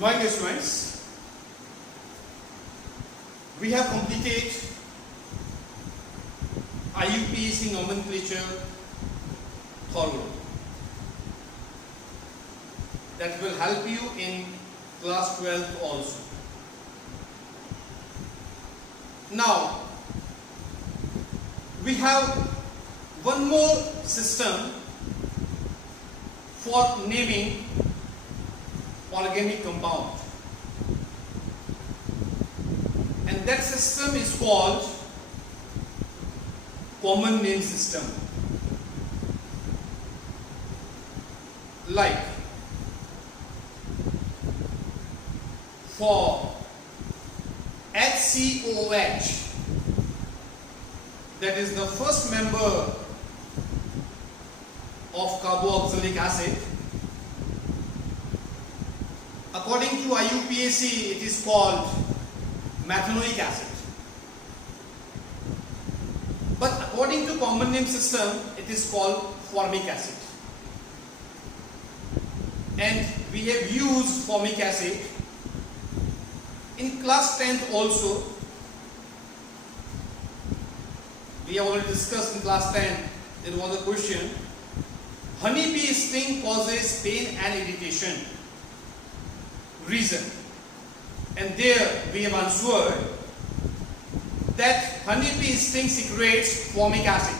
My dear students, we have completed IUPAC nomenclature thoroughly. That will help you in class 12 also. Now, we have one more system for naming organic compound, and that system is called common name system. Like for HCOH, that is the first member of carboxylic acid, according to IUPAC it is called methanoic acid, but according to common name system it is called formic acid. And we have used formic acid in class 10th also. We have already discussed in class 10, there was a question, honeybee sting causes pain and irritation. Reason. And there we have answered that honeybee sting secretes formic acid,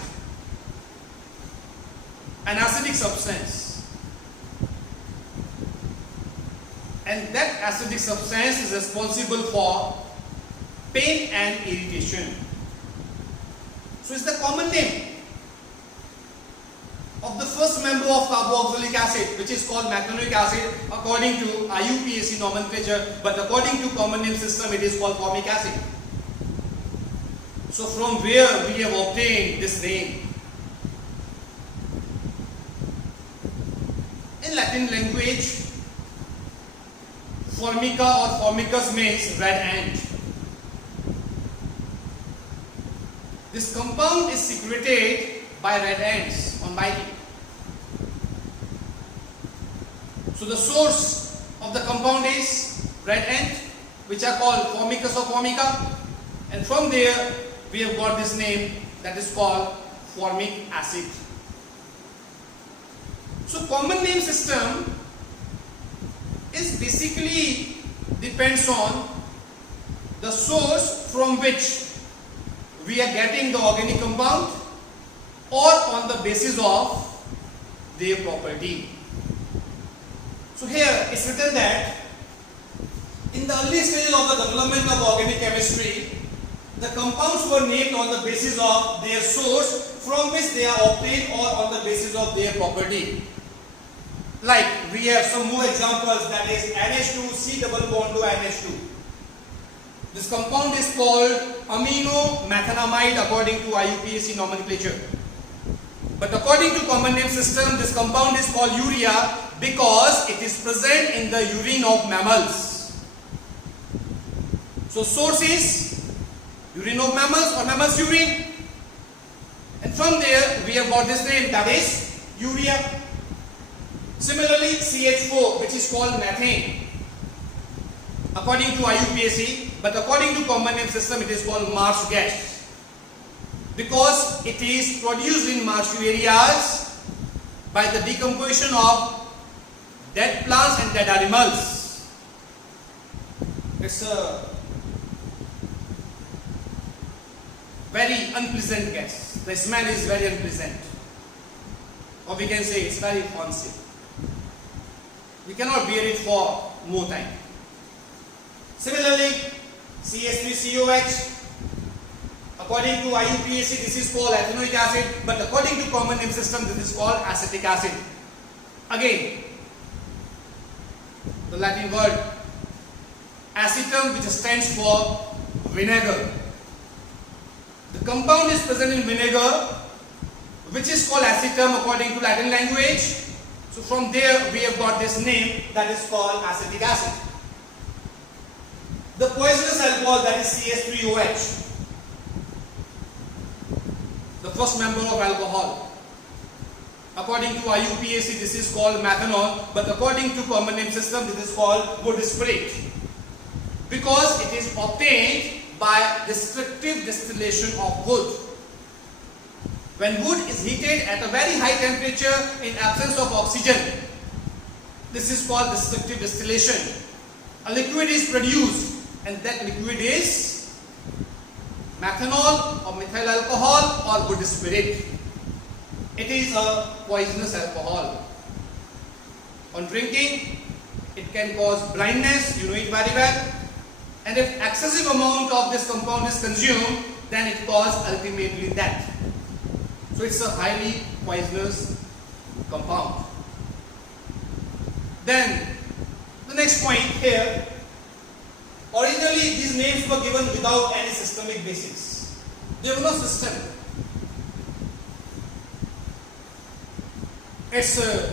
an acidic substance. And that acidic substance is responsible for pain and irritation. So it's the common name of the first member of carboxylic acid, which is called methanoic acid according to IUPAC nomenclature, but according to common name system it is called formic acid. So from where we have obtained this name? In Latin language, formica or formicus means red ant. This compound is secreted by red ants on biting. So the source of the compound is red ant, which are called formicus or formica, and from there we have got this name that is called formic acid. So common name system is basically depends on the source from which we are getting the organic compound or on the basis of their property. So here it's written that in the early stages of the development of organic chemistry, the compounds were named on the basis of their source from which they are obtained or on the basis of their property. Like we have some more examples, that is NH2, C double bond to NH2. This compound is called amino-methanamide according to IUPAC nomenclature. But according to common name system, this compound is called urea because it is present in the urine of mammals. So source is urine of mammals or mammals urine. And from there we have got this name, that is urea. Similarly, CH4, which is called methane, according to IUPAC, but according to common name system, it is called marsh gas because it is produced in marshy areas by the decomposition of dead plants and dead animals. It's a very unpleasant gas. The smell is very unpleasant, or we can say it's very offensive. We cannot bear it for more time. Similarly, CH3COH, according to IUPAC this is called ethanoic acid, but according to common name system this is called acetic acid. Again, the Latin word acetum, which stands for vinegar. The compound is present in vinegar, which is called acetum according to Latin language. So from there we have got this name that is called acetic acid. The poisonous alcohol, that is CH3OH, the first member of alcohol, According to IUPAC, this is called methanol, but according to common name system, this is called wood spirit, because it is obtained by destructive distillation of wood. When wood is heated at a very high temperature in absence of oxygen, this is called destructive distillation. A liquid is produced, and that liquid is methanol or methyl alcohol or wood spirit. It is a poisonous alcohol. On drinking, it can cause blindness, you know it very well. And if excessive amount of this compound is consumed, then it causes ultimately death. So it's a highly poisonous compound. Then the next point here, originally these names were given without any systemic basis. There was no system. It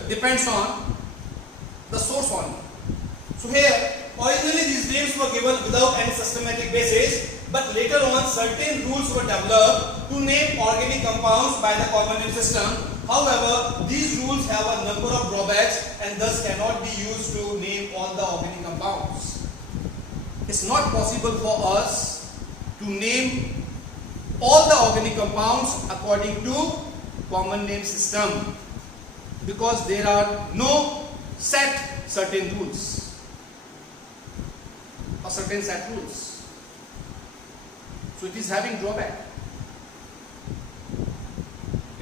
depends on the source only. So here, originally these names were given without any systematic basis, but later on certain rules were developed to name organic compounds by the common name system. However, these rules have a number of drawbacks and thus cannot be used to name all the organic compounds. It's not possible for us to name all the organic compounds according to common name system, because there are no certain rules or certain set rules. So it is having drawback.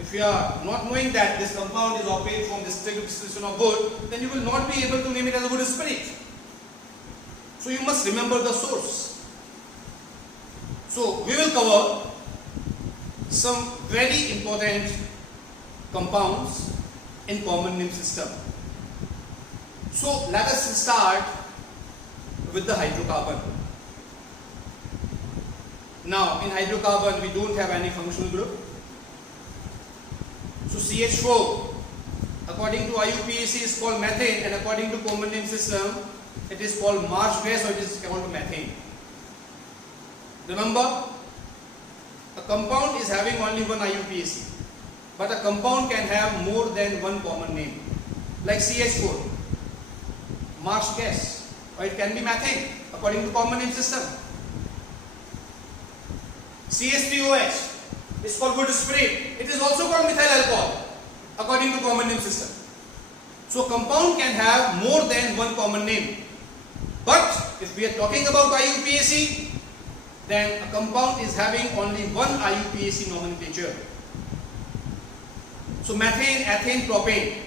If you are not knowing that this compound is obtained from destructive distillation of wood, then you will not be able to name it as a wood spirit. So you must remember the source. So we will cover some very important compounds in common name system. So let us start with the hydrocarbon. Now in hydrocarbon we don't have any functional group. So CH4 according to IUPAC is called methane, and according to common name system it is called marsh gas, or it is called methane. Remember, a compound is having only one IUPAC, but a compound can have more than one common name, like CH4, marsh gas, or it can be methane according to common name system. CH3OH is called wood spirit. It is also called methyl alcohol according to common name system. So compound can have more than one common name. But if we are talking about IUPAC, then a compound is having only one IUPAC nomenclature. So methane, ethane, propane,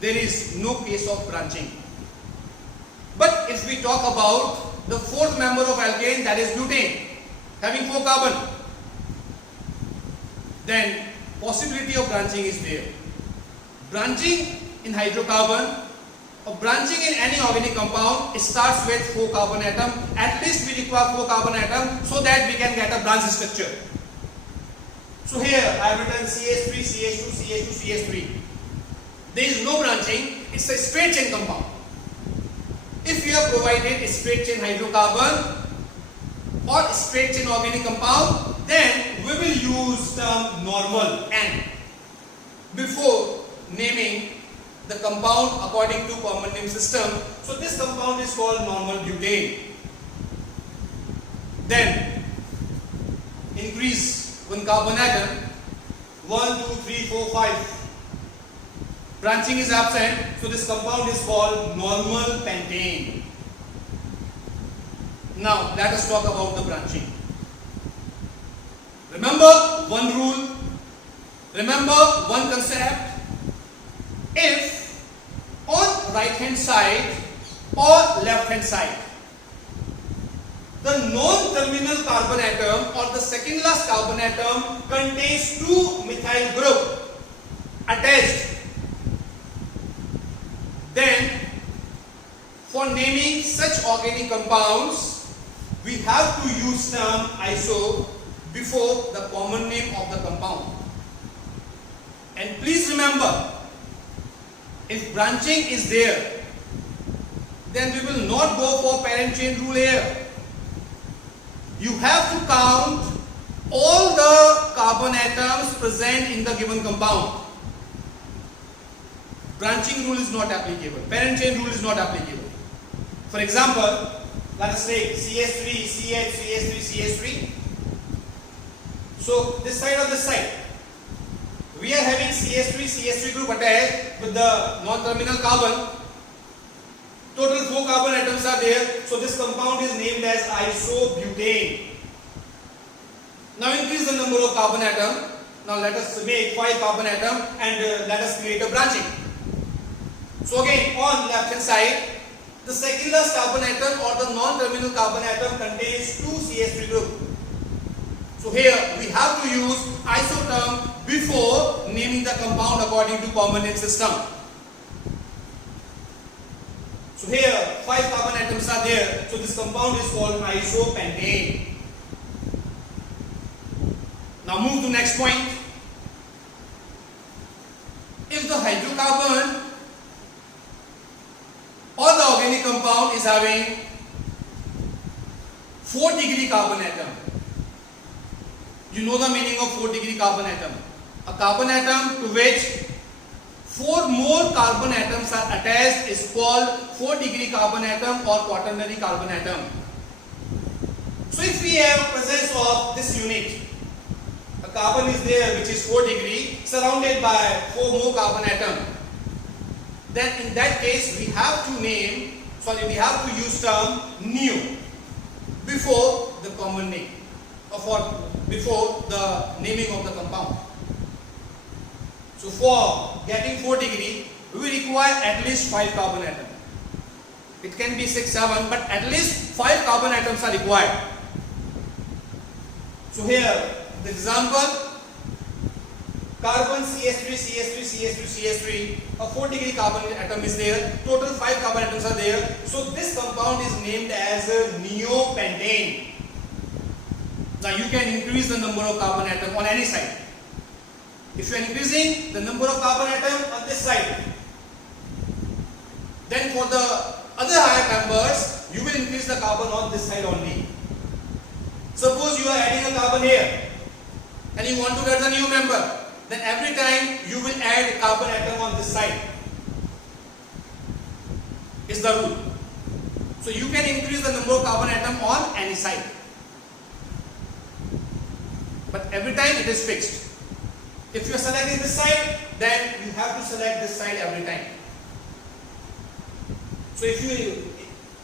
there is no case of branching. But if we talk about the fourth member of alkane, that is butane, having 4 carbon, then possibility of branching is there. Branching in hydrocarbon or branching in any organic compound, it starts with 4 carbon atom. At least we require 4 carbon atom so that we can get a branch structure. So here I have written CH3, CH2, CH2, CH3. There is no branching, it's a straight chain compound. If you have provided a straight chain hydrocarbon or straight chain organic compound, then we will use term normal N before naming the compound according to common name system. So this compound is called normal butane. Then increase one carbon atom, 1, 2, 3, 4, 5. Branching is absent, so this compound is called normal pentane. Now let us talk about the branching. Remember one rule, remember one concept. If on right hand side or left hand side the non-terminal carbon atom or the second last carbon atom contains 2 methyl group attached, then for naming such organic compounds we have to use term iso before the common name of the compound. And please remember, if branching is there, then we will not go for parent chain rule here. You have to count all the carbon atoms present in the given compound. branching rule is not applicable. Parent chain rule is not applicable. For example, let us take CH3, CH, CH3, CH3. So this side or this side, we are having CH3, CH3 group attached with the non-terminal carbon. Total 4 carbon atoms are there. So this compound is named as isobutane. Now increase the number of carbon atom. Now let us make 5 carbon atom and let us create a branching. So again, on left hand side, the second last carbon atom or the non-terminal carbon atom contains 2 CH3 group. So here we have to use iso term before naming the compound according to common name system. So here 5 carbon atoms are there. So this compound is called isopentane. Now move to next point. If the hydrocarbon or the organic compound is having 4-degree carbon atom. You know the meaning of 4-degree carbon atom. A carbon atom to which 4 more carbon atoms are attached is called 4-degree carbon atom or quaternary carbon atom. So if we have presence of this unit, a carbon is there which is 4 degree surrounded by 4 more carbon atom, then in that case we have to use term neo before the common name or before the naming of the compound. So for getting 4 degree, we require at least 5 carbon atom. It can be 6, 7, but at least 5 carbon atoms are required. So here the example, carbon CH3, CH3, CH3, CH3, a 4-degree carbon atom is there, total 5 carbon atoms are there. So this compound is named as neopentane. Now you can increase the number of carbon atom on any side. If you are increasing the number of carbon atom on this side, then for the other higher members, you will increase the carbon on this side only. Suppose you are adding a carbon here and you want to get the new member, then every time you will add a carbon atom on this side. Is the rule. So you can increase the number of carbon atom on any side. But every time it is fixed. If you are selecting this side, then you have to select this side every time. So if you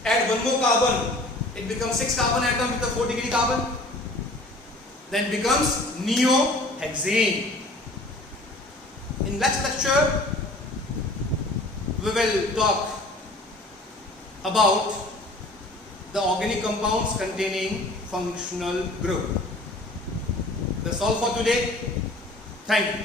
add 1 more carbon, it becomes 6 carbon atom with a 4-degree carbon. Then becomes neohexane. In next lecture, we will talk about the organic compounds containing functional group. That's all for today. Thank you.